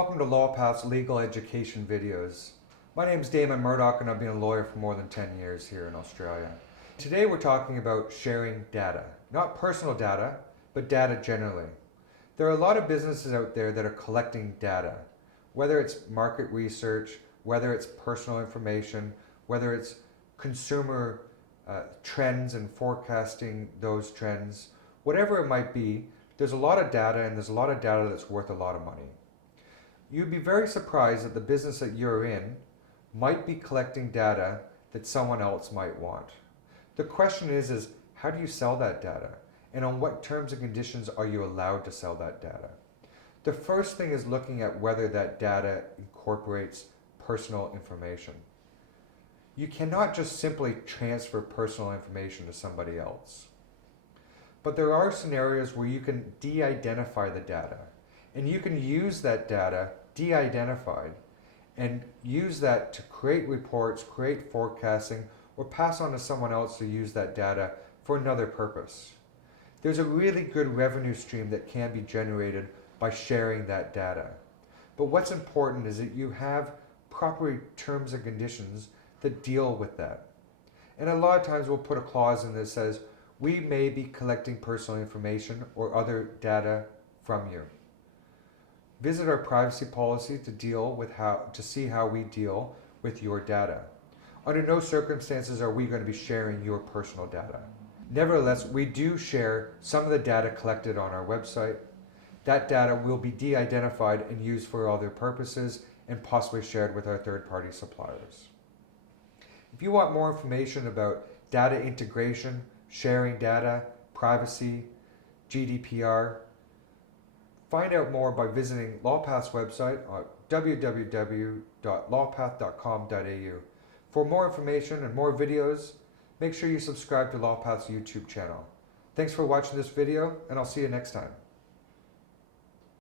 Welcome to LawPath's Legal Education videos. My name is Damon Murdoch and I've been a lawyer for more than 10 years here in Australia. Today we're talking about sharing data. Not personal data, but data generally. There are a lot of businesses out there that are collecting data, whether it's market research, whether it's personal information, whether it's consumer trends and forecasting those trends, whatever it might be, there's a lot of data and there's a lot of data that's worth a lot of money. You'd be very surprised that the business that you're in might be collecting data that someone else might want. The question is how do you sell that data? And on what terms and conditions are you allowed to sell that data? The first thing is looking at whether that data incorporates personal information. You cannot just simply transfer personal information to somebody else. But there are scenarios where you can de-identify the data. And you can use that data de-identified and use that to create reports, create forecasting, or pass on to someone else to use that data for another purpose. There's a really good revenue stream that can be generated by sharing that data. But what's important is that you have proper terms and conditions that deal with that. And a lot of times we'll put a clause in that says, we may be collecting personal information or other data from you. Visit our privacy policy to see how we deal with your data. Under no circumstances are we going to be sharing your personal data. Nevertheless, we do share some of the data collected on our website. That data will be de-identified and used for other purposes and possibly shared with our third-party suppliers. If you want more information about data integration, sharing data, privacy, GDPR, find out more by visiting LawPath's website at www.lawpath.com.au. For more information and more videos, make sure you subscribe to LawPath's YouTube channel. Thanks for watching this video, and I'll see you next time.